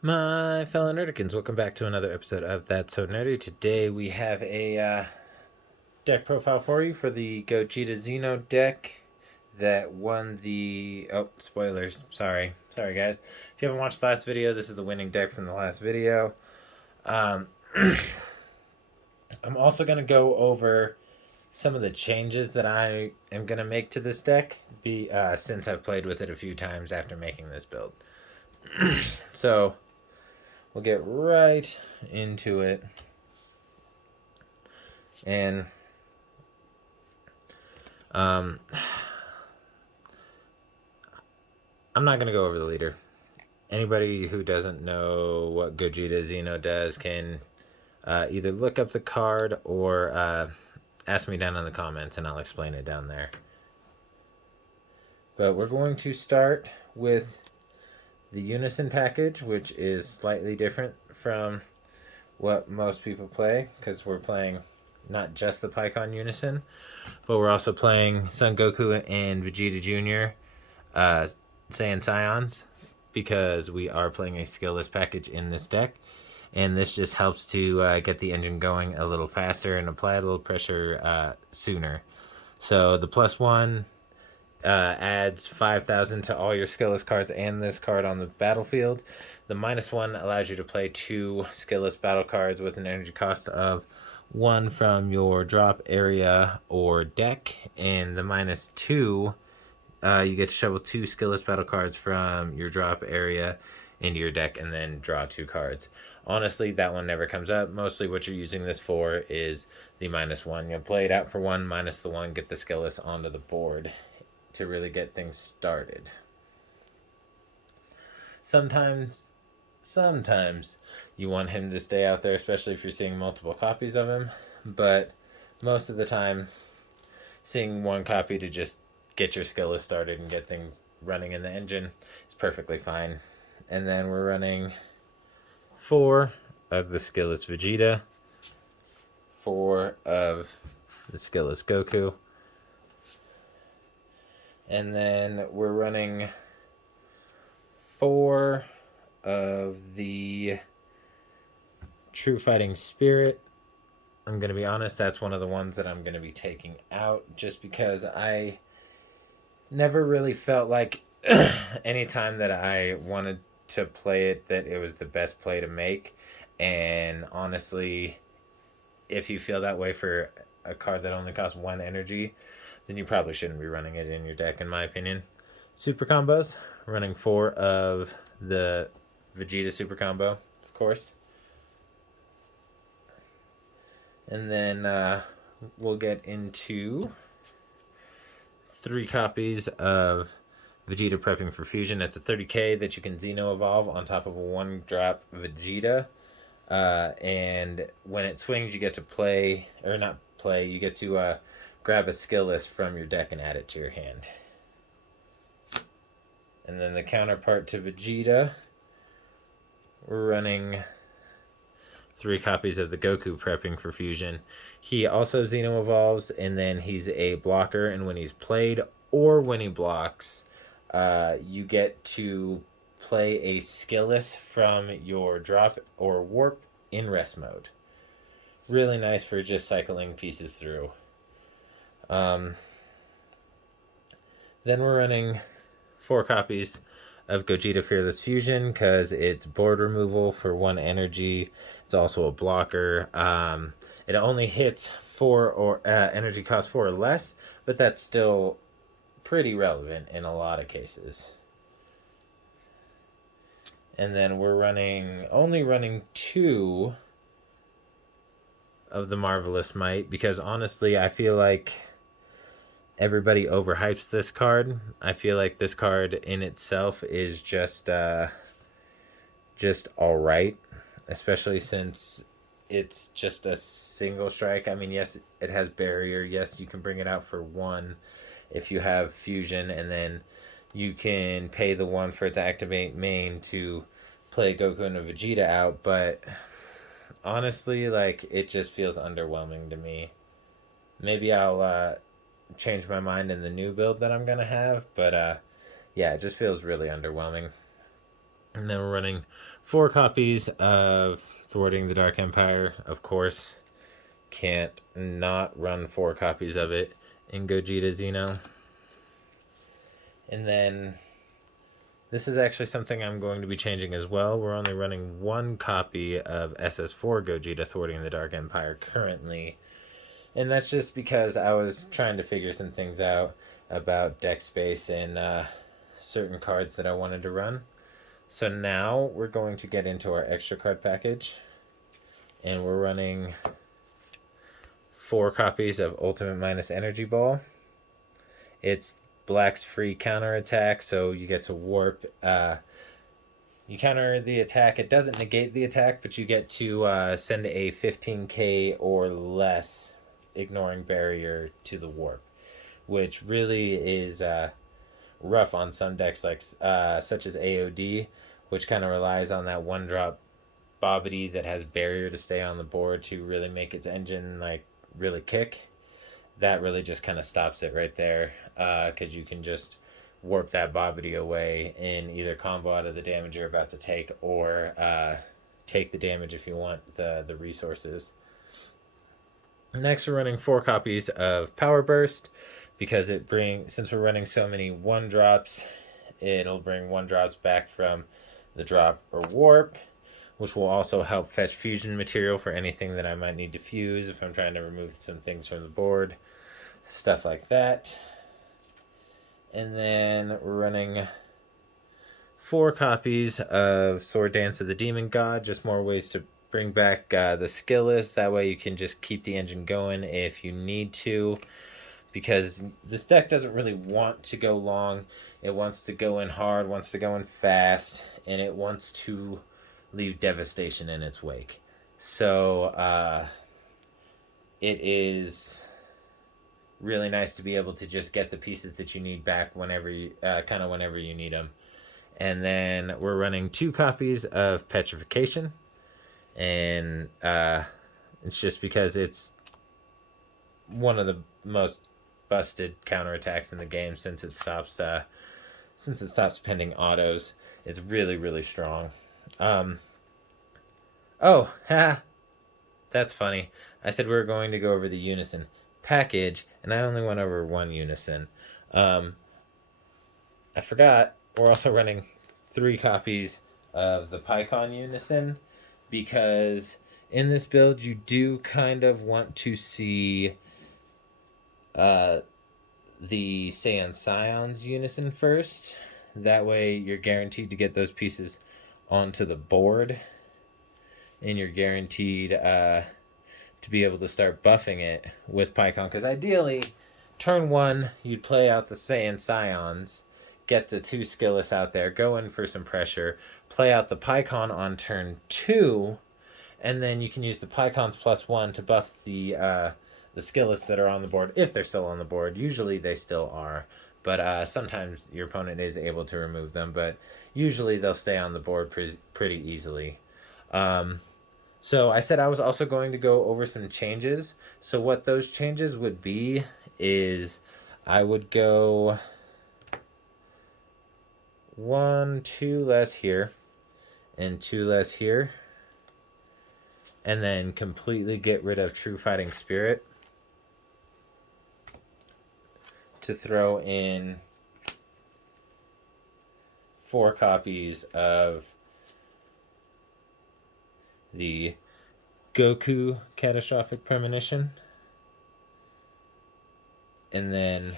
My fellow nerdikins, welcome back to another episode of That's So Nerdy. Today we have a deck profile for you for the Gogeta Xeno deck that won the... Oh, spoilers. Sorry, guys. If you haven't watched the last video, this is the winning deck from the last video. Um, I'm also going to go over some of the changes that I am going to make to this deck since I've played with it a few times after making this build. So we'll get right into it. And um, I'm not going to go over the leader. Anybody who doesn't know what Gogeta Xeno does can either look up the card or ask me down in the comments and I'll explain it down there. But we're going to start with the Unison package, which is slightly different from what most people play because we're playing not just the Pycon Unison, but we're also playing Son Goku and Vegeta Jr. Saiyan Scions because we are playing a skillless package in this deck. And this just helps to get the engine going a little faster and apply a little pressure sooner. So the +1 adds 5,000 to all your skillless cards and this card on the battlefield. The -1 allows you to play 2 skillless battle cards with an energy cost of 1 from your drop area or deck. And the -2, you get to shovel 2 skillless battle cards from your drop area into your deck and then draw 2 cards. Honestly, that one never comes up. Mostly what you're using this for is the -1. You'll play it out for 1, minus the 1, get the skillless onto the board to really get things started. Sometimes you want him to stay out there, especially if you're seeing multiple copies of him, but most of the time seeing one copy to just get your skillless started and get things running in the engine is perfectly fine. And then we're running 4 of the skillless Vegeta, 4 of the skillless Goku, and then we're running 4 of the True Fighting Spirit. I'm going to be honest, that's one of the ones that I'm going to be taking out just because I never really felt like anytime that I wanted to play it that it was the best play to make. And honestly, if you feel that way for a card that only costs 1 energy, then you probably shouldn't be running it in your deck, in my opinion. Super combos, running 4 of the Vegeta super combo, of course. And then we'll get into 3 copies of Vegeta prepping for fusion. It's a 30k that you can Xeno evolve on top of a 1-drop Vegeta. And when it swings, you get to play, or not play, you get to grab a skill list from your deck and add it to your hand. And then the counterpart to Vegeta, we're running 3 copies of the Goku prepping for fusion. He also Xeno evolves, and then he's a blocker, and when he's played or when he blocks, you get to play a skillless from your drop or warp in rest mode. Really nice for just cycling pieces through. Then we're running 4 copies of Gogeta Fearless Fusion because it's board removal for 1 energy. It's also a blocker. It only hits 4 or energy cost 4 or less, but that's still pretty relevant in a lot of cases. And then we're only running 2 of the Marvelous Might because honestly, I feel like everybody overhypes this card. I feel like this card in itself is just all right, especially since it's just a single strike. I mean, yes, it has barrier. Yes, you can bring it out for 1 if you have fusion, and then you can pay the 1 for it to activate main to play Goku and a Vegeta out, but honestly, like, it just feels underwhelming to me. Maybe I'll change my mind in the new build that I'm gonna have, but yeah, it just feels really underwhelming. And then we're running 4 copies of Thwarting the Dark Empire. Of course, can't not run 4 copies of it in Gogeta Xeno. And then this is actually something I'm going to be changing as well. We're only running 1 copy of SS4 Gogeta Thwarting the Dark Empire currently. And that's just because I was trying to figure some things out about deck space and certain cards that I wanted to run. So now we're going to get into our extra card package. And we're running 4 copies of Ultimate Minus Energy Ball. It's Black's free counterattack, so you get to warp. You counter the attack. It doesn't negate the attack, but you get to send a 15k or less ignoring barrier to the warp, which really is rough on some decks like such as AOD, which kind of relies on that 1-drop Bobbity that has barrier to stay on the board to really make its engine like really kick. That really just kind of stops it right there, because you can just warp that Bobbity away and either combo out of the damage you're about to take, or take the damage if you want the resources. Next, we're running 4 copies of Power Burst, because since we're running so many 1-drops, it'll bring 1-drops back from the drop or warp, which will also help fetch fusion material for anything that I might need to fuse if I'm trying to remove some things from the board. Stuff like that. And then we're running 4 copies of Sword Dance of the Demon God. Just more ways to bring back the skill list. That way you can just keep the engine going if you need to. Because this deck doesn't really want to go long. It wants to go in hard, wants to go in fast, and it wants to leave devastation in its wake. So it is really nice to be able to just get the pieces that you need back whenever you need them. And then we're running 2 copies of Petrification, and it's just because it's one of the most busted counterattacks in the game since it stops pending autos. It's really, really strong. That's funny. I said we were going to go over the Unison package, and I only went over 1 Unison. I forgot. We're also running 3 copies of the PyCon Unison, because in this build you do kind of want to see the Saiyan Scions Unison first. That way you're guaranteed to get those pieces onto the board, and you're guaranteed to be able to start buffing it with PyCon. Because ideally, turn 1, you'd play out the Saiyan Scions, get the 2 skillless out there, go in for some pressure, play out the PyCon on turn 2, and then you can use the PyCons +1 to buff the skillless that are on the board, if they're still on the board. Usually they still are, but sometimes your opponent is able to remove them, but usually they'll stay on the board pretty easily. So I said I was also going to go over some changes. So what those changes would be is I would go 1, 2 less here, and 2 less here, and then completely get rid of True Fighting Spirit to throw in 4 copies of the Goku Catastrophic Premonition, and then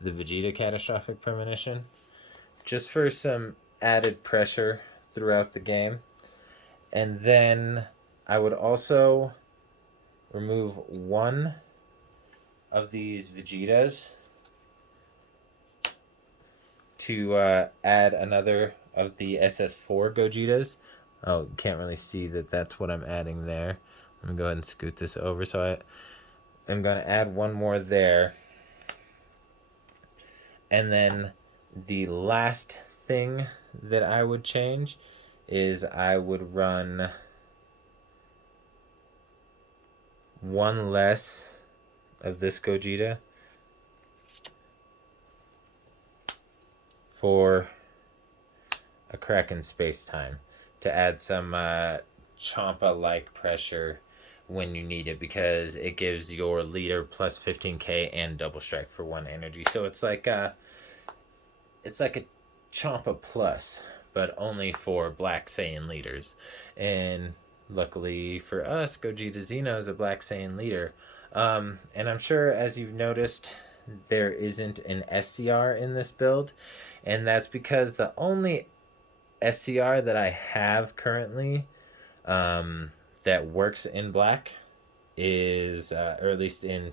the Vegeta Catastrophic Premonition, just for some added pressure throughout the game. And then I would also remove 1 of these Vegetas to add another of the SS4 Gogetas. Oh, you can't really see that that's what I'm adding there. Let me go ahead and scoot this over. So I'm going to add 1 more there. And then the last thing that I would change is I would run 1 less of this Gogeta for a crack in space-time to add some Champa-like pressure when you need it, because it gives your leader plus 15k and double strike for 1 energy. So it's like a Champa plus, but only for Black Saiyan leaders. And luckily for us, Gogeta Xeno is a Black Saiyan leader. And I'm sure, as you've noticed, there isn't an SCR in this build, and that's because the only SCR that I have currently that works in black is, or at least in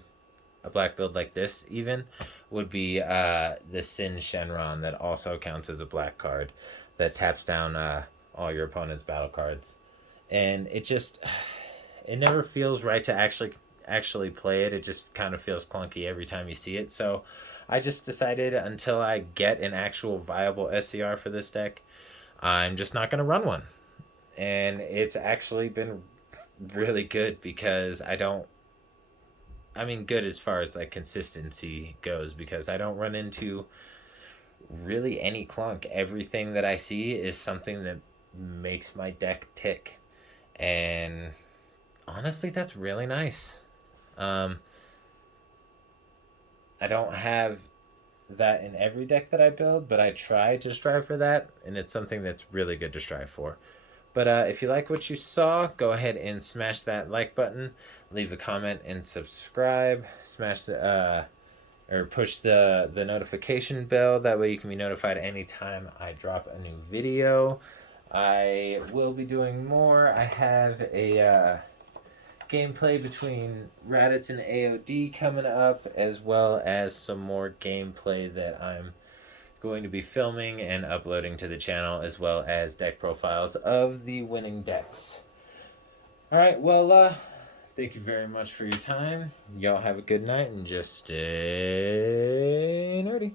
a black build like this even, would be the Sin Shenron, that also counts as a black card that taps down all your opponent's battle cards. And it never feels right to actually play it. It just kind of feels clunky every time you see it. So I just decided, until I get an actual viable SCR for this deck, I'm just not going to run one. And it's actually been really good, because good as far as like consistency goes, because I don't run into really any clunk. Everything that I see is something that makes my deck tick. And honestly, that's really nice. I don't have that in every deck that I build, but I try to strive for that, and it's something that's really good to strive for. But if you like what you saw, go ahead and smash that like button, leave a comment, and subscribe. Smash the or push the notification bell. That way you can be notified anytime I drop a new video. I will be doing more. I have a gameplay between Raditz and AOD coming up, as well as some more gameplay that I'm going to be filming and uploading to the channel, as well as deck profiles of the winning decks. Alright, well, thank you very much for your time. Y'all have a good night, and just stay nerdy.